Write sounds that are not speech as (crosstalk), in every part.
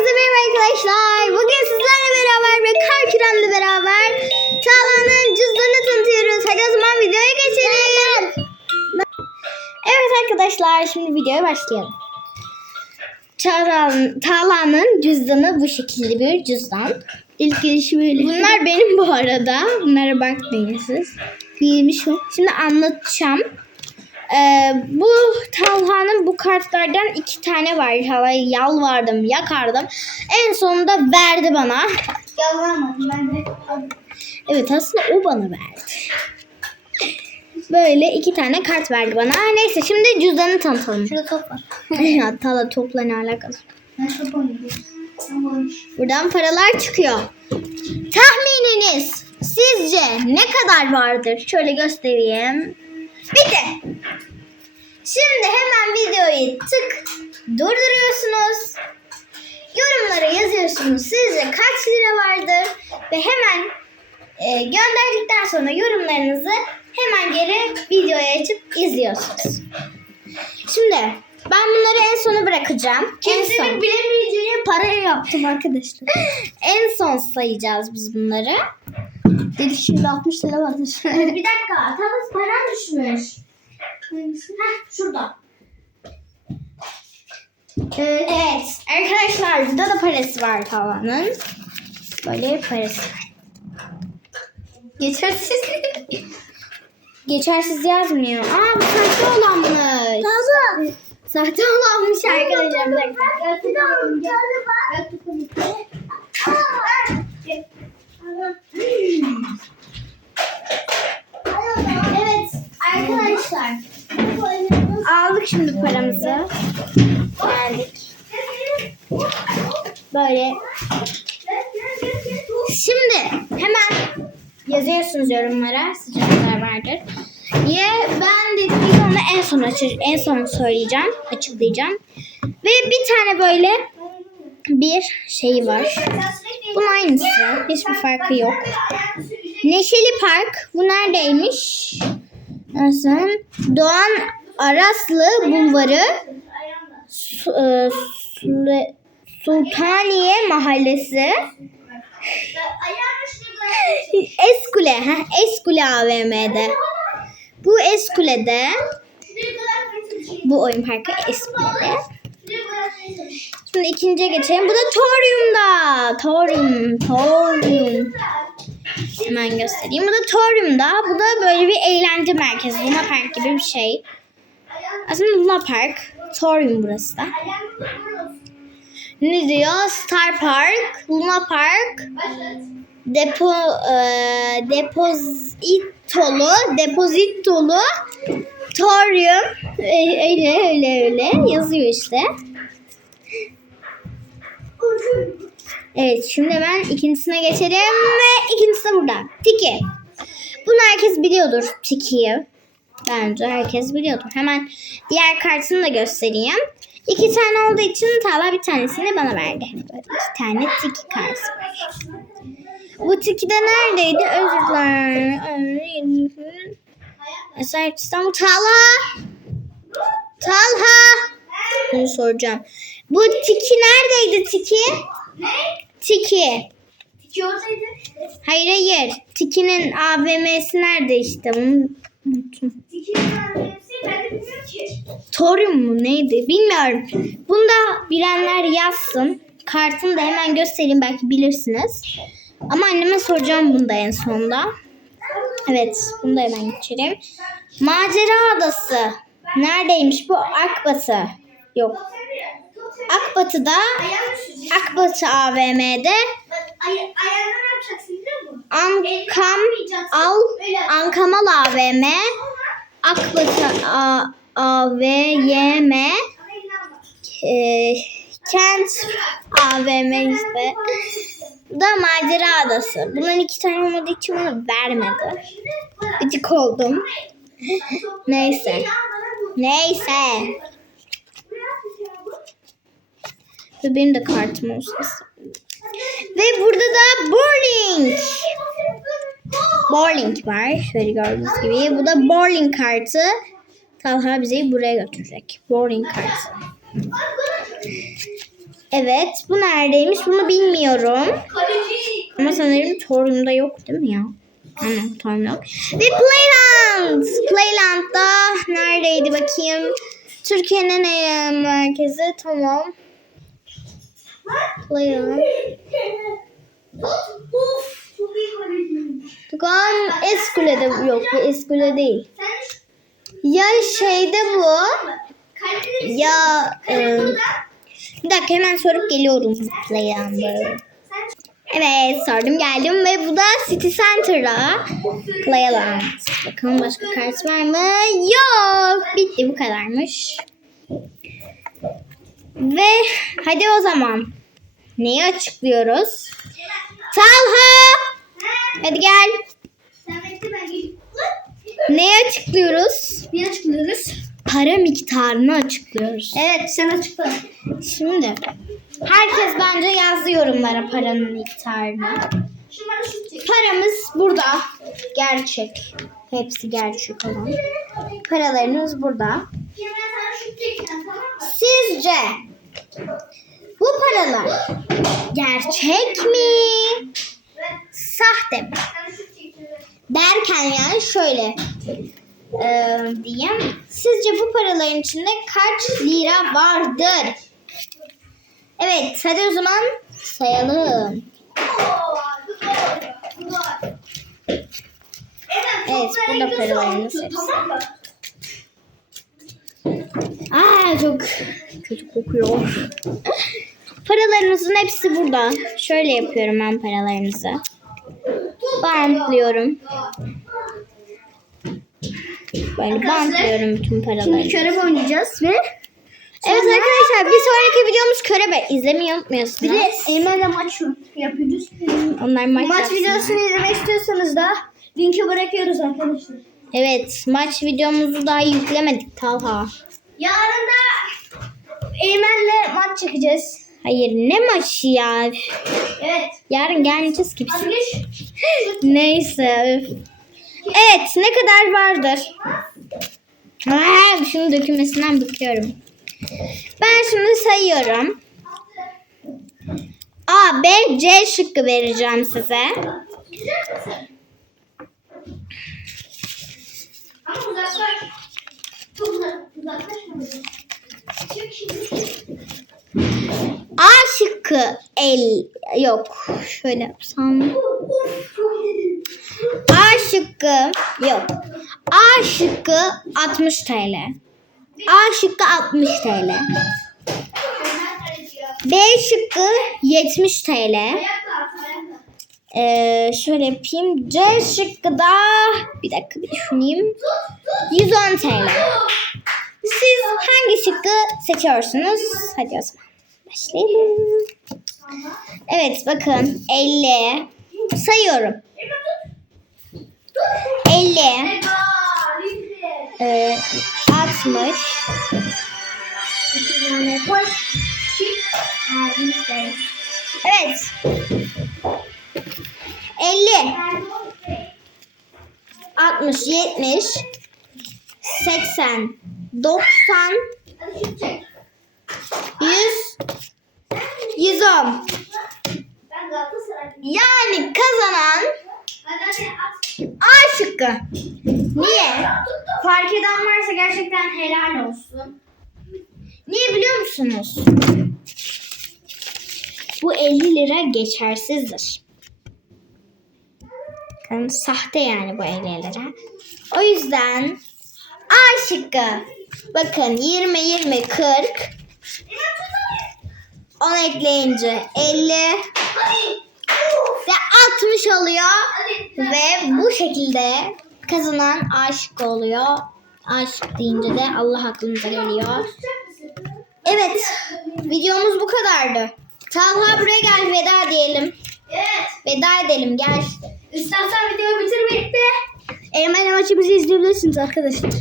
Herkese merhaba arkadaşlar. Bugün sizlerle beraber ve Kar beraber Talha'nın cüzdanını tanıtıyoruz. Hadi o zaman videoya geçelim. Evet arkadaşlar şimdi videoya başlayalım. Talha'nın cüzdanı bu şekilde bir cüzdan. İlk girişi böyle. Bunlar benim bu arada. Bunlara bakmayın siz. Giymiş o. Şimdi anlatacağım. Ee, bu Talha'nın bu kartlardan iki tane var. Talha'ya yalvardım, yakardım. En sonunda verdi bana. Yalvarmadım ben de. Evet aslında o bana verdi. Böyle iki tane kart verdi bana. Neyse şimdi cüzdanı tanıtalım. Şurada top var. (laughs) ya Talha topla ne alakası? Ben top oynuyorum. Buradan paralar çıkıyor. Tahmininiz sizce ne kadar vardır? Şöyle göstereyim. Bitti. Şimdi hemen videoyu tık durduruyorsunuz. Yorumlara yazıyorsunuz. Sizce kaç lira vardır? Ve hemen e, gönderdikten sonra yorumlarınızı hemen geri videoya açıp izliyorsunuz. Şimdi ben bunları en sona bırakacağım. En son. Kimsenin bilemeyeceği parayı yaptım arkadaşlar. (laughs) En son sayacağız biz bunları. Dedi şimdi 60 lira vardı. bir dakika. Tamız paran düşmüş. Heh, şurada. Evet. Arkadaşlar burada da parası var tavanın. Böyle parası var. Geçersiz. Geçersiz yazmıyor. Aa bu sahte olanmış. Baba. Sahte olanmış arkadaşlar. Bir dakika. Evet arkadaşlar. Aldık şimdi paramızı. Geldik. Böyle. Şimdi hemen yazıyorsunuz yorumlara. Kadar vardır. Niye? Ben de onu en son açır, en son söyleyeceğim, açıklayacağım. Ve bir tane böyle bir şey var. Bunun aynısı. Hiçbir farkı yok. Neşeli Park. Bu neredeymiş? Nasıl? Doğan Araslı Bulvarı. E, Sultaniye Mahallesi. Eskule. Heh, Eskule AVM'de. Bu Eskule'de. Bu oyun parkı Eskule'de. Şimdi ikinciye geçelim. Bu da Torium'da. Torium, Torium. Hemen göstereyim. Bu da Torium'da. Bu da böyle bir eğlence merkezi. Luna Park gibi bir şey. Aslında Luna Park. Torium burası da. Ne diyor? Star Park, Luna Park, Depo, e, depozitolu, depozitolu, Torium. E, öyle öyle öyle yazıyor işte. Evet şimdi hemen ikincisine geçelim ve ikincisi de burada. Tiki. Bunu herkes biliyordur Tiki'yi. Bence herkes biliyordur. Hemen diğer kartını da göstereyim. İki tane olduğu için Tala bir tanesini bana verdi. Böyle iki tane Tiki kartı var. Bu Tiki de neredeydi? Özür dilerim. Eser İstanbul. Talha. Talha. Bunu soracağım. Bu Tiki neredeydi Tiki? Ne? Tiki. İki oradaydı. Hayır hayır. Tiki'nin AVM'si nerede işte? Bunu unuttum. İkinin annesi ben de bilmiyorum ki. Torium mu neydi bilmiyorum. Bunu da bilenler yazsın. Kartını da hemen göstereyim belki bilirsiniz. Ama anneme soracağım bunu da en sonunda. Evet bunu da hemen geçelim. Macera Adası. Neredeymiş bu? Akbatı. Yok. Akbatı'da. Akbatı AVM'de Bak ay ayağını ne yapacaksın biliyor musun? Ankam Al Ankamal AVM Akbatı A, AVM e, Kent AVM işte. Bu da Macera Adası. Bunların iki tane olmadığı için bana vermedi. Gıcık oldum. Neyse. Neyse. Ve benim de kartım olsun. Ve burada da bowling. Bowling var. Şöyle gördüğünüz gibi. Bu da bowling kartı. Talha bizi buraya götürecek. Bowling kartı. Evet bu neredeymiş bunu bilmiyorum. Ama sanırım Torun'da yok değil mi ya? Aynen Torun yok. Ve Playland. Playland'da neredeydi bakayım? Türkiye'nin en merkezi tamam. Kaleci. Tugan Eskule'de yok bu Eskule değil. Ya şeyde bu. Ya e, bir dakika hemen sorup geliyorum Playland'ı. Sen Evet sordum geldim ve bu da City Center'da Playland. Bakalım başka kart var mı? Yok. Bitti bu kadarmış. Ve hadi o zaman. Neyi açıklıyoruz? Talha! Hadi gel. Neyi açıklıyoruz? Ne açıklıyoruz? Para miktarını açıklıyoruz. Evet sen açıkla. Şimdi herkes bence yazdı yorumlara paranın miktarını. Paramız burada. Gerçek. Hepsi gerçek olan. Paralarınız burada. Sizce bu paralar gerçek mi? Sahte mi? Derken yani şöyle e, diyeyim. Sizce bu paraların içinde kaç lira vardır? Evet hadi o zaman sayalım. Evet, burada. Tamam mı? Aa çok kötü kokuyor. Paralarınızın hepsi burada. Şöyle yapıyorum ben paralarınızı. Bantlıyorum. Böyle bantlıyorum bütün paraları. körebe oynayacağız ve Evet arkadaşlar bir sonraki videomuz körebe. İzlemeyi unutmuyorsunuz. bir de Eymen'le maç yapıyoruz. Onlar maç, Maç videosunu izlemek istiyorsanız da linki bırakıyoruz arkadaşlar. Evet maç videomuzu daha yüklemedik Talha. Yarın da Eymen'le maç çekeceğiz. Hayır ne maçı ya? Evet. Yarın gelmeyeceğiz ki biz. Neyse. Evet ne kadar vardır? Aa, şunu dökülmesinden bakıyorum. Ben şimdi sayıyorum. A, B, C şıkkı vereceğim size. Ama uzaklaş. Çok uzak. Uzaklaşma. Çık şimdi. A şıkkı el yok. Şöyle yapsam. A şıkkı yok. A şıkkı 60 TL. A şıkkı 60 TL. B şıkkı 70 TL. Ee, şöyle yapayım. C şıkkı da bir dakika bir düşüneyim. 110 TL. Siz hangi şıkkı seçiyorsunuz? Hadi o zaman başlayalım. Evet bakın 50 sayıyorum. 50 Eyvah, bitti. e, 60 İki tane koy. Çık. Aa, bitti. Evet 50 60 70 80 90 Hadi şut çek. 100 110 Ben Galatasaraylıyım. Yani kazanan. A şıkkı. Niye? Fark eden varsa gerçekten helal olsun. Niye biliyor musunuz? Bu 50 lira geçersizdir. Bakın sahte yani bu 50 lira. O yüzden A şıkkı. Bakın 20 20 40 10 ekleyince 50 Hadi. ve 60 oluyor. Ve bu şekilde kazanan aşık oluyor. Aşık deyince de Allah aklınıza geliyor. Evet, videomuz bu kadardı. Talha buraya gel veda diyelim. Evet. Veda edelim gel. İstersen videoyu bitirmeyip de Eymen'le maçımızı izleyebilirsiniz arkadaşlar.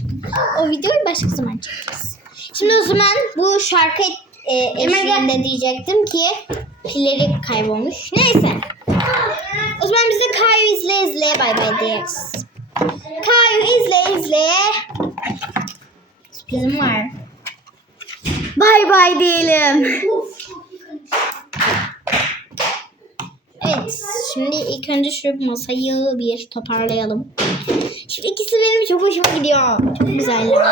O videoyu başka zaman çekeceğiz. Şimdi o zaman bu şarkı e, eşliğinde diyecektim ki pilleri kaybolmuş. Neyse. O zaman biz de Kayu izle izleye bay bay diyeriz. Kayu izle izleye. Sürprizim var. Bay bay diyelim. Evet. Şimdi ilk önce şu masayı bir toparlayalım. Şu ikisi benim çok hoşuma gidiyor. Çok güzeller.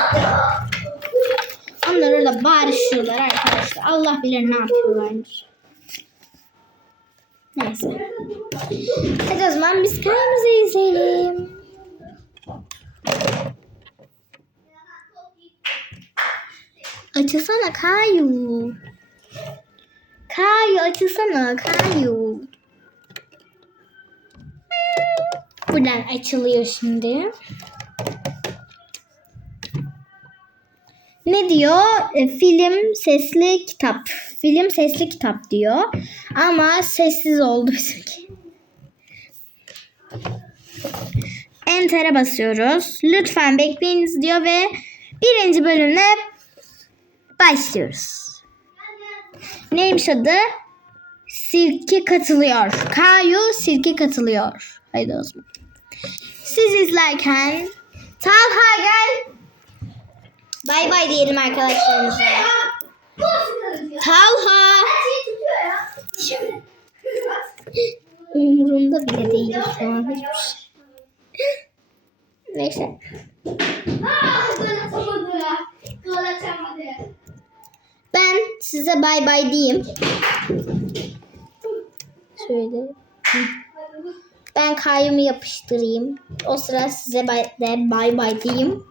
Onlar orada bağırışıyorlar arkadaşlar. Allah bilir ne yapıyorlarmış. Neyse. Hadi o zaman biz kayımızı izleyelim. Açılsana Kayu. Kayu açılsana Kayu. Buradan açılıyor şimdi. Ne diyor? E, film sesli kitap. Film sesli kitap diyor. Ama sessiz oldu bizimki. Enter'e basıyoruz. Lütfen bekleyiniz diyor ve birinci bölümle başlıyoruz. Neymiş adı? Sirke katılıyor. Kayu sirke katılıyor. Haydi o zaman. Siz izlerken Talha gel. Bay bay diyelim arkadaşlarımıza. Talha. Umurumda bile değil şu an hiçbir şey. Neyse. Ben size bay bay diyeyim. Şöyle. Ben kayyumu yapıştırayım. O sıra size bay, de bay bay diyeyim.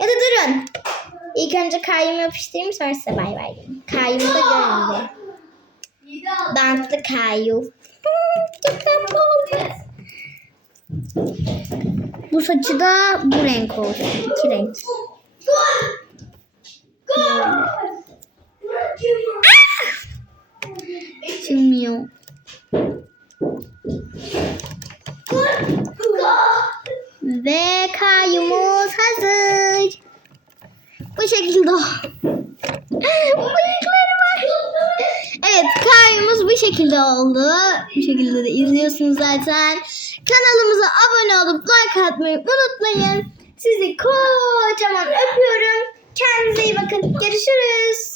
Ya da durun. İlk önce kayyumu yapıştırayım sonra size bay bay diyeyim. Kayyumu da görün bir. Bantlı kayyu. Çok tatlı oldu. Bu saçı da bu renk olsun. İki renk. Açılmıyor. Ve kayyumuz hazır. Bu şekilde. Bıyıkları var. Evet kayyumuz bu şekilde oldu. Bu şekilde de izliyorsunuz zaten. Kanalımıza abone olup like atmayı unutmayın. Sizi kocaman öpüyorum. Kendinize iyi bakın. Görüşürüz.